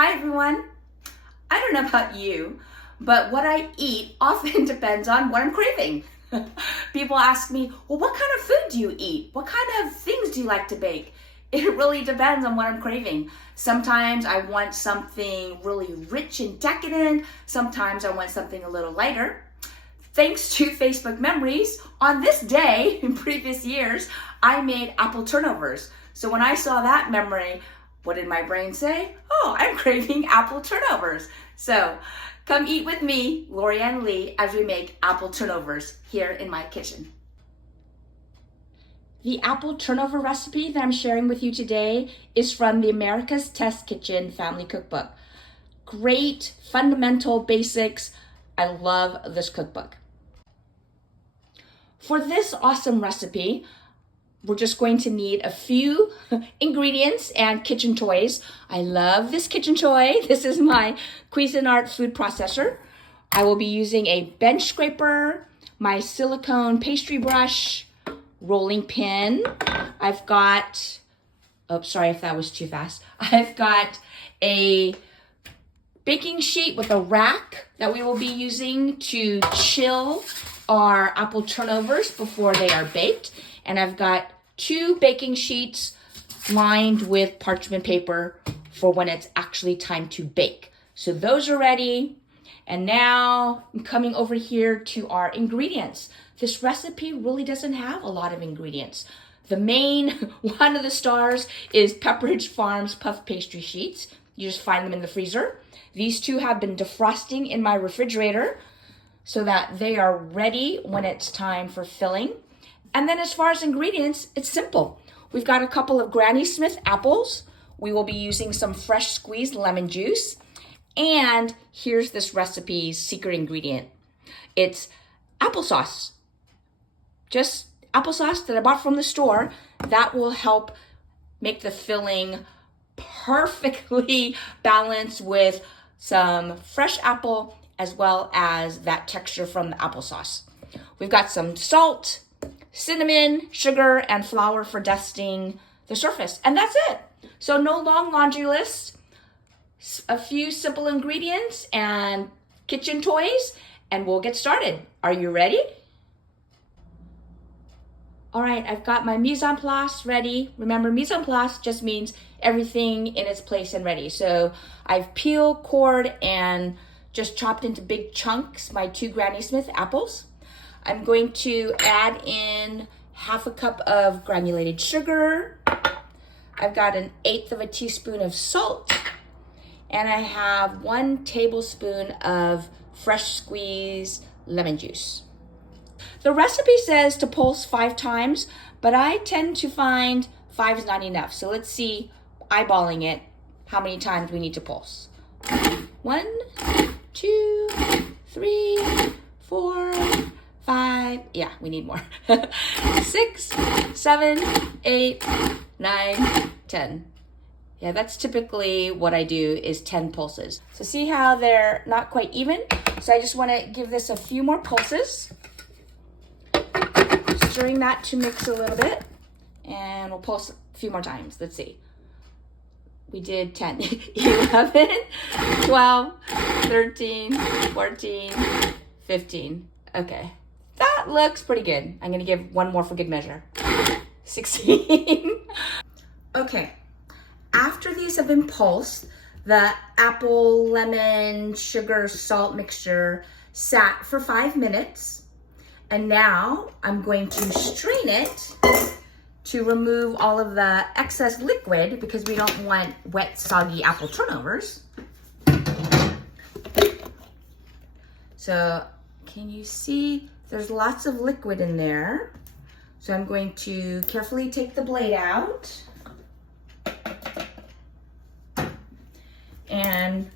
Hi everyone. I don't know about you, but what I eat often depends on what I'm craving. People ask me, well, what kind of food do you eat? What kind of things do you like to bake? It really depends on what I'm craving. Sometimes I want something really rich and decadent. Sometimes I want something a little lighter. Thanks to Facebook memories, on this day in previous years, I made apple turnovers. So when I saw that memory, what did my brain say? Oh, I'm craving apple turnovers. So come eat with me, Lori Ann Lee, as we make apple turnovers here in my kitchen. The apple turnover recipe that I'm sharing with you today is from the America's Test Kitchen Family Cookbook. Great fundamental basics. I love this cookbook. For this awesome recipe, we're just going to need a few ingredients and kitchen toys. I love this kitchen toy. This is my Cuisinart food processor. I will be using a bench scraper, my silicone pastry brush, rolling pin. I've got, oops, sorry if that was too fast. I've got a baking sheet with a rack that we will be using to chill our apple turnovers before they are baked. And I've got 2 baking sheets lined with parchment paper for when it's actually time to bake. So those are ready. And now I'm coming over here to our ingredients. This recipe really doesn't have a lot of ingredients. The main one of the stars is Pepperidge Farm's puff pastry sheets. You just find them in the freezer. These 2 have been defrosting in my refrigerator so that they are ready when it's time for filling. And then as far as ingredients, it's simple. We've got a couple of Granny Smith apples. We will be using some fresh squeezed lemon juice. And here's this recipe's secret ingredient. It's applesauce. Just applesauce that I bought from the store. That will help make the filling perfectly balanced with some fresh apple as well as that texture from the applesauce. We've got some salt, cinnamon, sugar, and flour for dusting the surface. And that's it. So no long laundry list, a few simple ingredients and kitchen toys, and we'll get started. Are you ready? All right, I've got my mise en place ready. Remember, mise en place just means everything in its place and ready. So I've peeled, cored, and just chopped into big chunks my 2 Granny Smith apples. I'm going to add in 1/2 cup of granulated sugar. I've got 1/8 teaspoon of salt, and I have 1 tablespoon of fresh squeezed lemon juice. The recipe says to pulse 5 times, but I tend to find 5 is not enough. So let's see, eyeballing it, how many times we need to pulse. 1, 2, 3, 4, 5, yeah, we need more. 6, 7, 8, 9, 10. Yeah, that's typically what I do is 10 pulses. So see how they're not quite even? So I just want to give this a few more pulses. Stirring that to mix a little bit. And we'll pulse a few more times. Let's see. We did 10, 11, 12, 13, 14, 15. Okay. That looks pretty good. I'm going to give 1 more for good measure. 16. Okay. After these have been pulsed, the apple, lemon, sugar, salt mixture sat for 5 minutes. And now I'm going to strain it to remove all of the excess liquid because we don't want wet, soggy apple turnovers. So can you see there's lots of liquid in there? So I'm going to carefully take the blade out and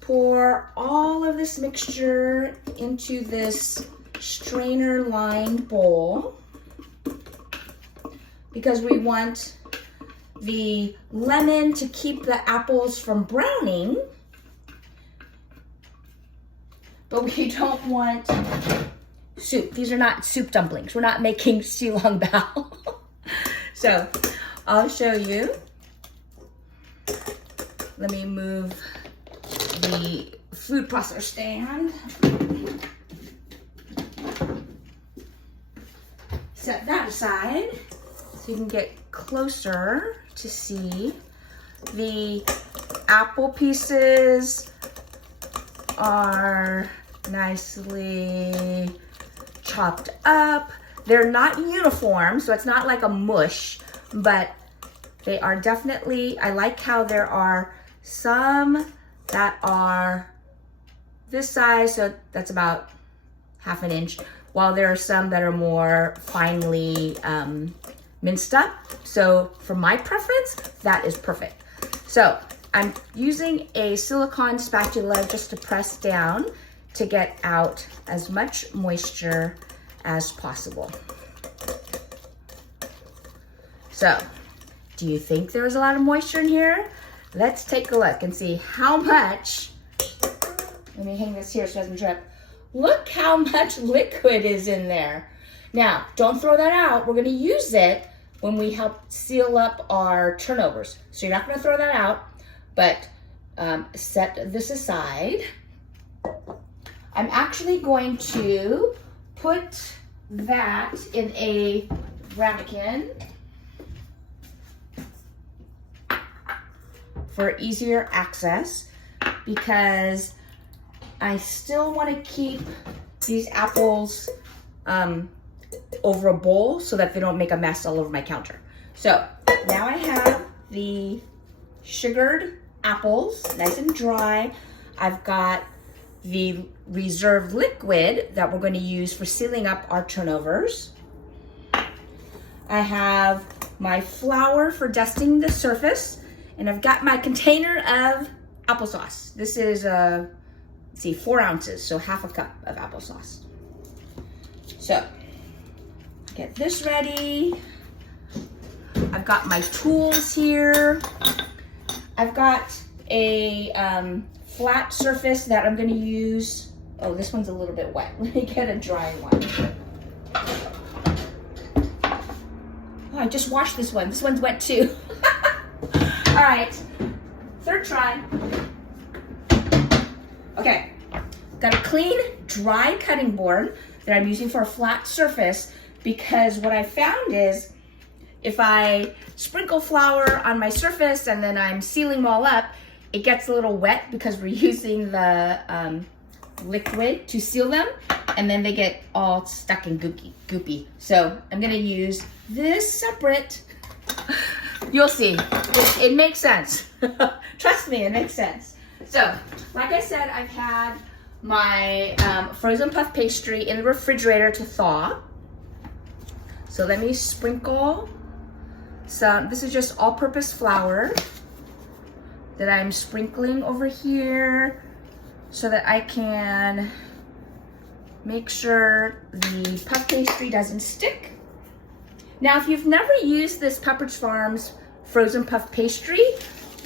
pour all of this mixture into this strainer lined bowl because we want the lemon to keep the apples from browning, but we don't want soup. These are not soup dumplings. We're not making silong bao. So I'll show you. Let me move the food processor stand. Set that aside so you can get closer to see. The apple pieces are nicely chopped up. They're not uniform, so it's not like a mush, but they are definitely, I like how there are some that are this size, so that's about ½ inch, while there are some that are more finely minced up. So for my preference, that is perfect. So I'm using a silicone spatula just to press down to get out as much moisture as possible. So, do you think there was a lot of moisture in here? Let's take a look and see how much. Let me hang this here so it doesn't drip. Look how much liquid is in there. Now, don't throw that out. We're gonna use it when we help seal up our turnovers. So you're not gonna throw that out, but set this aside. I'm actually going to put that in a ramekin for easier access, because I still want to keep these apples over a bowl so that they don't make a mess all over my counter. So now I have the sugared apples, nice and dry. I've got the reserved liquid that we're going to use for sealing up our turnovers. I have my flour for dusting the surface, and I've got my container of applesauce. This is, let's see, 4 ounces, so ½ a cup of applesauce. So, get this ready. I've got my tools here. I've got a flat surface that I'm gonna use. Oh, this one's a little bit wet. Let me get a dry one. Oh, I just washed this one. This one's wet too. All right, 3rd try. Okay, got a clean, dry cutting board that I'm using for a flat surface, because what I found is if I sprinkle flour on my surface and then I'm sealing them all up, it gets a little wet because we're using the liquid to seal them, and then they get all stuck and goopy. So I'm gonna use this separate. You'll see, it makes sense. Trust me, it makes sense. So, like I said, I've had my frozen puff pastry in the refrigerator to thaw. So let me sprinkle some, this is just all-purpose flour that I'm sprinkling over here so that I can make sure the puff pastry doesn't stick. Now, if you've never used this Pepperidge Farms frozen puff pastry,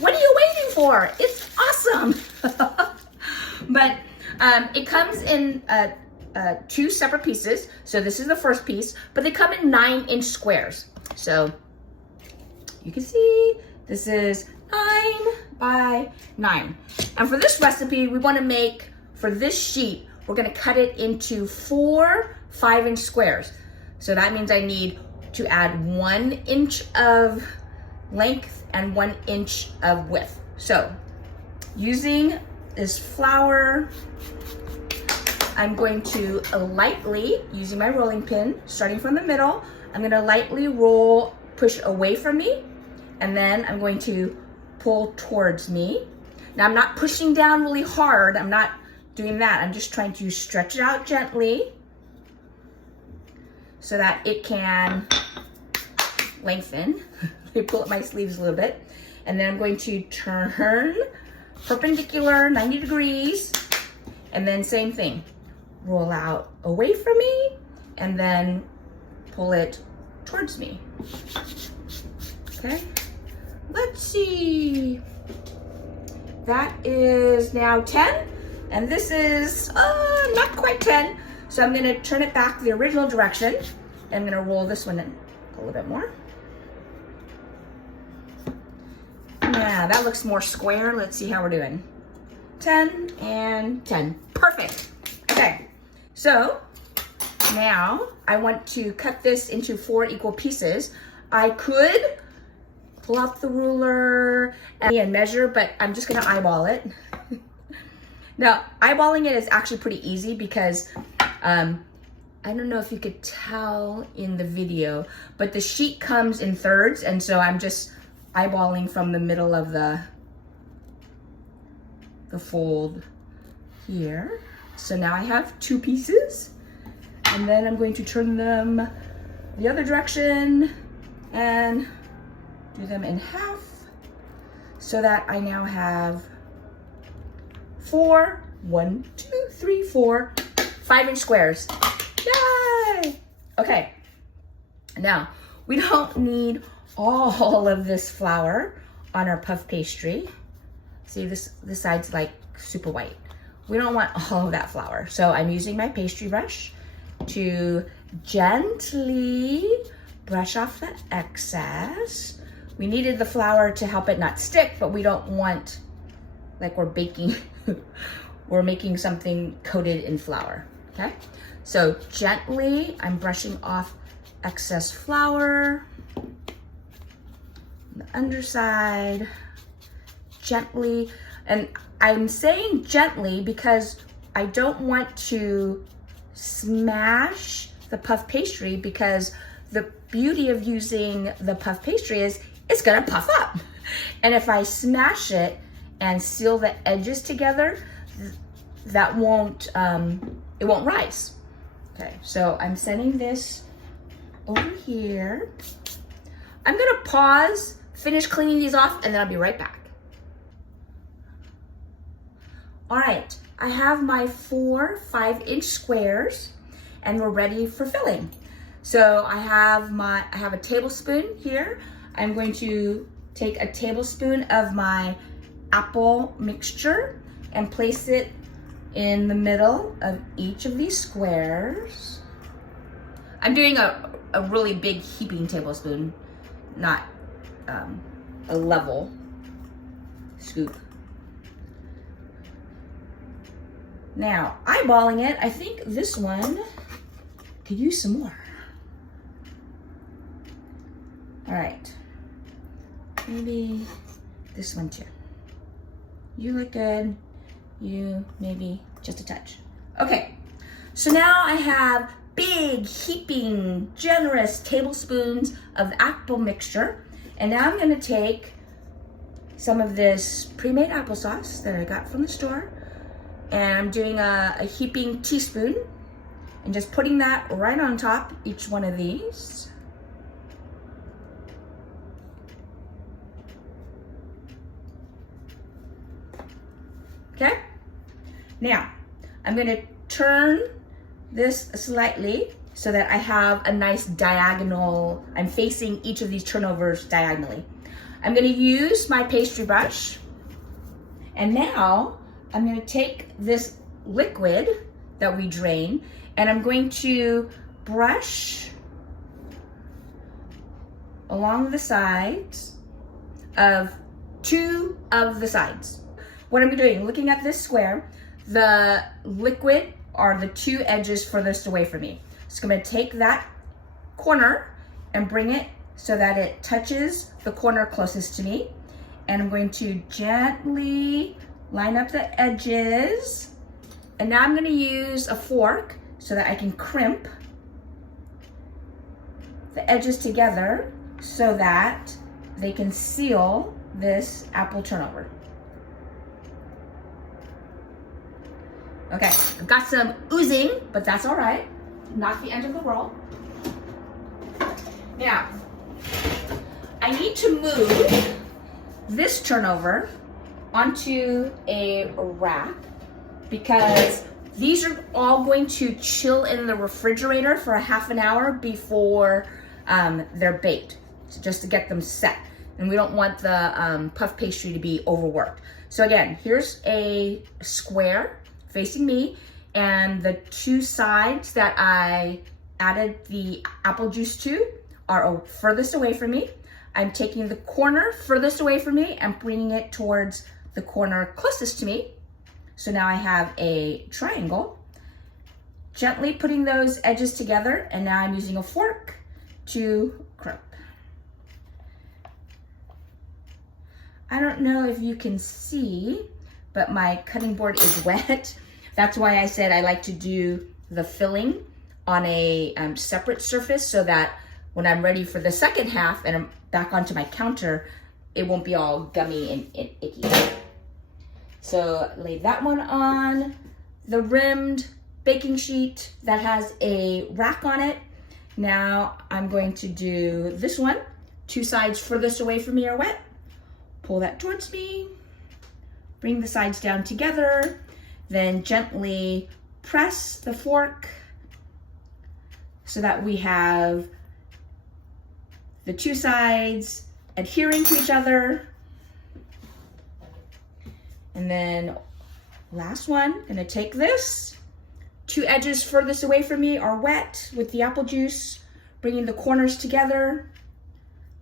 what are you waiting for? It's awesome. But it comes in 2 separate pieces. So this is the first piece, but they come in 9-inch squares. So you can see this is 9 by 9. And for this recipe, we want to make, for this sheet, we're going to cut it into 4 5-inch squares. So that means I need to add 1 inch of length and 1 inch of width. So using this flour, I'm going to lightly, using my rolling pin, starting from the middle, I'm going to lightly roll, push away from me, and then I'm going to pull towards me. Now I'm not pushing down really hard, I'm not doing that, I'm just trying to stretch it out gently so that it can lengthen. Let me pull up my sleeves a little bit, and then I'm going to turn perpendicular 90 degrees, and then same thing, roll out away from me and then pull it towards me. Okay, let's see, that is now 10, and this is not quite 10, so I'm going to turn it back the original direction. I'm going to roll this one in a little bit more. Yeah, that looks more square. Let's see how we're doing. 10, and 10. Perfect. Okay, so now I want to cut this into 4 equal pieces. I could pull out the ruler and measure, but I'm just gonna eyeball it. Now, eyeballing it is actually pretty easy because I don't know if you could tell in the video, but the sheet comes in thirds, and so I'm just eyeballing from the middle of the fold here. So now I have 2 pieces, and then I'm going to turn them the other direction and do them in half so that I now have 4, 1, 2, 3, 4, 5-inch squares. Yay! Okay, now we don't need all of this flour on our puff pastry. See, this side's like super white. We don't want all of that flour. So I'm using my pastry brush to gently brush off the excess. We needed the flour to help it not stick, but we don't want, like we're baking, we're making something coated in flour, okay? So gently, I'm brushing off excess flour, the underside, gently. And I'm saying gently because I don't want to smash the puff pastry, because the beauty of using the puff pastry is it's gonna puff up. And if I smash it and seal the edges together, that won't, it won't rise. Okay, so I'm sending this over here. I'm gonna pause, finish cleaning these off, and then I'll be right back. All right, I have my 4 5-inch squares, and we're ready for filling. So I have a tablespoon here. I'm going to take a tablespoon of my apple mixture and place it in the middle of each of these squares. I'm doing a really big heaping tablespoon, not a level scoop. Now, eyeballing it, I think this one could use some more. All right, maybe this one too. You look good, you maybe just a touch. Okay, so now I have big, heaping, generous tablespoons of apple mixture. And now I'm gonna take some of this pre-made applesauce that I got from the store, and I'm doing a heaping teaspoon and just putting that right on top each one of these. Okay, now I'm gonna turn this slightly so that I have a nice diagonal. I'm facing each of these turnovers diagonally. I'm gonna use my pastry brush, and now I'm gonna take this liquid that we drain, and I'm going to brush along the sides of 2 of the sides. What I'm doing, looking at this square, the liquid are the 2 edges furthest away from me. So I'm gonna take that corner and bring it so that it touches the corner closest to me. And I'm going to gently line up the edges. And now I'm gonna use a fork so that I can crimp the edges together so that they can seal this apple turnover. Okay, I've got some oozing, but that's all right. Not the end of the world. Now, I need to move this turnover onto a rack because these are all going to chill in the refrigerator for a half an hour before they're baked, so just to get them set. And we don't want the puff pastry to be overworked. So again, here's a square facing me, and the 2 sides that I added the apple juice to are furthest away from me. I'm taking the corner furthest away from me and bringing it towards the corner closest to me. So now I have a triangle. Gently putting those edges together, and now I'm using a fork to crimp. I don't know if you can see, but my cutting board is wet. That's why I said I like to do the filling on a separate surface so that when I'm ready for the second half and I'm back onto my counter, it won't be all gummy and icky. So lay that one on the rimmed baking sheet that has a rack on it. Now I'm going to do this one. 2 sides furthest away from me are wet. Pull that towards me. Bring the sides down together. Then gently press the fork so that we have the 2 sides adhering to each other. And then last one, gonna take this. 2 edges furthest away from me are wet with the apple juice, bringing the corners together,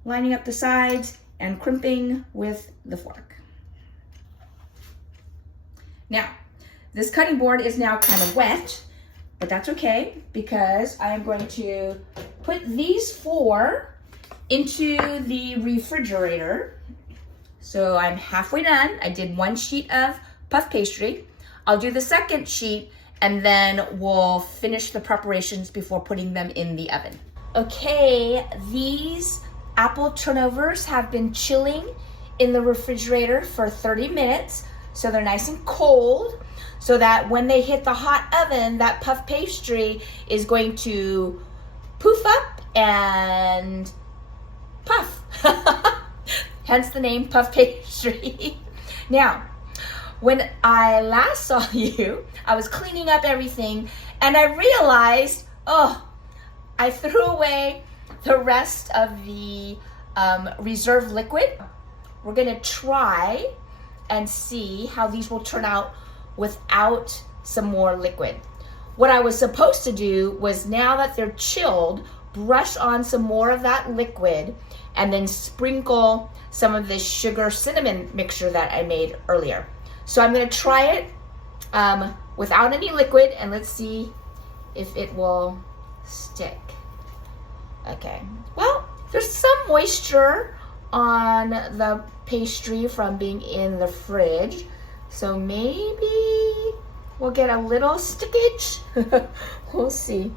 lining up the sides, and crimping with the fork. Now, this cutting board is now kind of wet, but that's okay because I'm going to put these 4 into the refrigerator. So I'm halfway done. I did 1 sheet of puff pastry. I'll do the second sheet and then we'll finish the preparations before putting them in the oven. Okay, these apple turnovers have been chilling in the refrigerator for 30 minutes, so they're nice and cold, so that when they hit the hot oven, that puff pastry is going to poof up and puff. Hence the name puff pastry. Now, when I last saw you, I was cleaning up everything and I realized, oh, I threw away the rest of the reserve liquid. We're gonna try and see how these will turn out without some more liquid. What I was supposed to do was, now that they're chilled, brush on some more of that liquid and then sprinkle some of this sugar cinnamon mixture that I made earlier. So I'm gonna try it without any liquid and let's see if it will stick. Okay, well, there's some moisture on the pastry from being in the fridge, so maybe we'll get a little stickage. We'll see.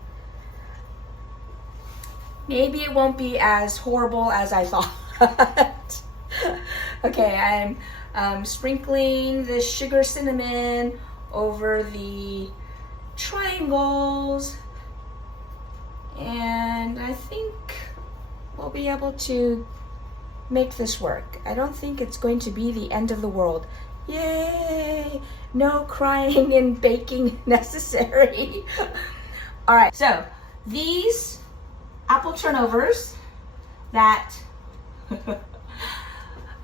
Maybe it won't be as horrible as I thought. Okay, I'm sprinkling the sugar cinnamon over the triangles, and I think we'll be able to make this work. I don't think it's going to be the end of the world. Yay! No crying and baking necessary. All right, so these apple turnovers that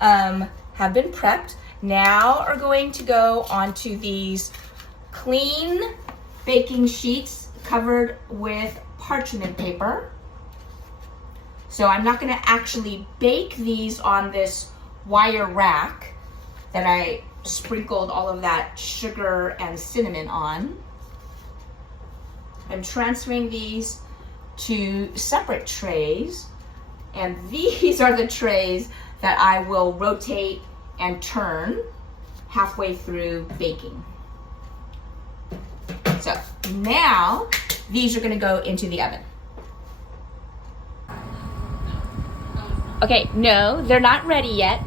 have been prepped now are going to go onto these clean baking sheets covered with parchment paper. So I'm not gonna actually bake these on this wire rack that I sprinkled all of that sugar and cinnamon on. I'm transferring these to separate trays, and these are the trays that I will rotate and turn halfway through baking. So now these are gonna go into the oven. Okay, no, they're not ready yet.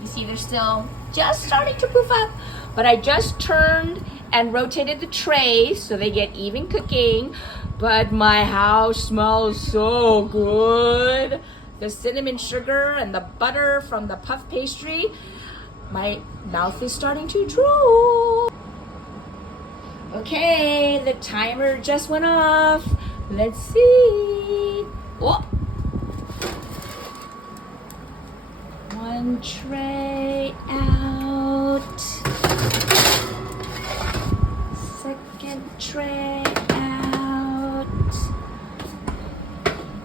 You see they're still just starting to poof up, but I just turned and rotated the trays so they get even cooking. But my house smells so good. The cinnamon sugar and the butter from the puff pastry. My mouth is starting to drool. Okay, the timer just went off. Let's see. Oh. One tray out. Second tray out.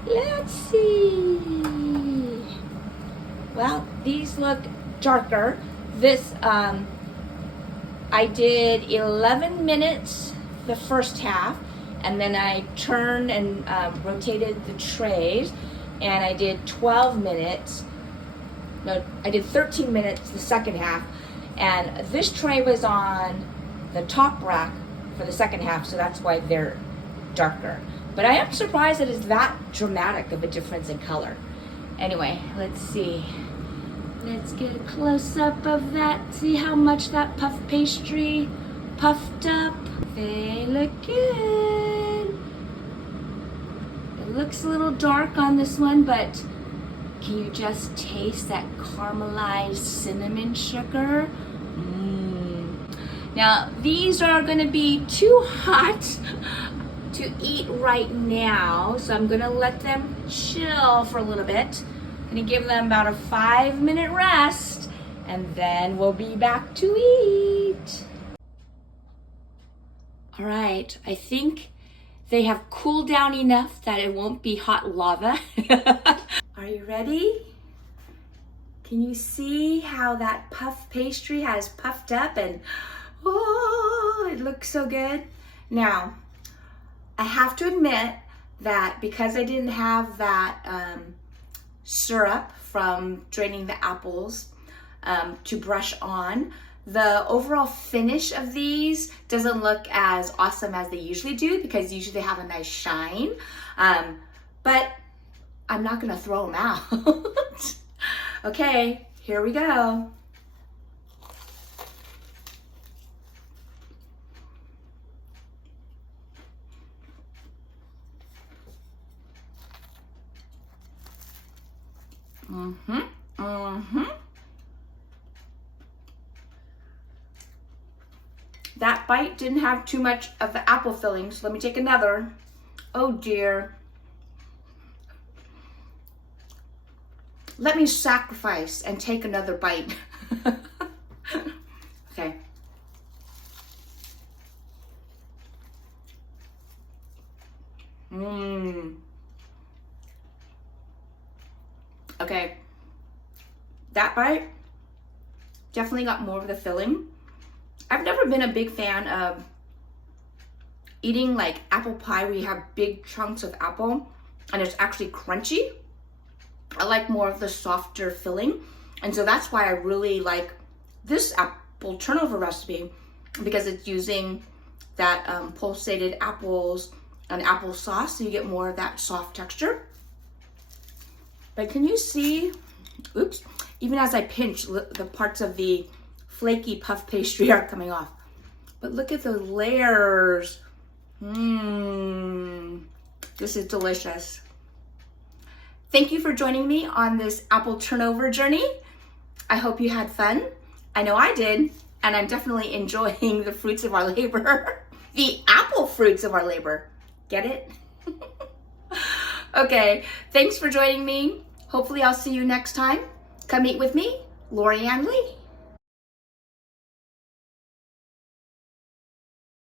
Let's see. Well, these look darker. This I did 11 minutes the first half, and then I turned and rotated the trays, and I did 12 minutes. No, I did 13 minutes the second half, and this tray was on the top rack for the second half, so that's why they're darker. But I am surprised that it's that dramatic of a difference in color. Anyway, let's see. Let's get a close-up of that. See how much that puff pastry puffed up. They look good. It looks a little dark on this one, but can you just taste that caramelized cinnamon sugar? Now, these are gonna be too hot to eat right now, so I'm gonna let them chill for a little bit. I'm gonna give them about a 5-minute rest, and then we'll be back to eat. All right, I think they have cooled down enough that it won't be hot lava. Are you ready? Can you see how that puff pastry has puffed up, and oh, it looks so good. Now, I have to admit that because I didn't have that syrup from draining the apples to brush on, the overall finish of these doesn't look as awesome as they usually do, because usually they have a nice shine. But I'm not gonna throw them out. Okay, here we go. That bite didn't have too much of the apple filling, so let me take another. Oh dear. Let me sacrifice and take another bite. Okay. Okay. That bite definitely got more of the filling. I've never been a big fan of eating like apple pie where you have big chunks of apple and it's actually crunchy. I like more of the softer filling. And so that's why I really like this apple turnover recipe, because it's using that pulsated apples and applesauce, so you get more of that soft texture. But can you see, oops, even as I pinch, the parts of the flaky puff pastry are coming off. But look at those layers. This is delicious. Thank you for joining me on this apple turnover journey. I hope you had fun. I know I did, and I'm definitely enjoying the fruits of our labor. The apple fruits of our labor. Get it? Okay, thanks for joining me. Hopefully I'll see you next time. Come eat with me, Lori Ann Lee.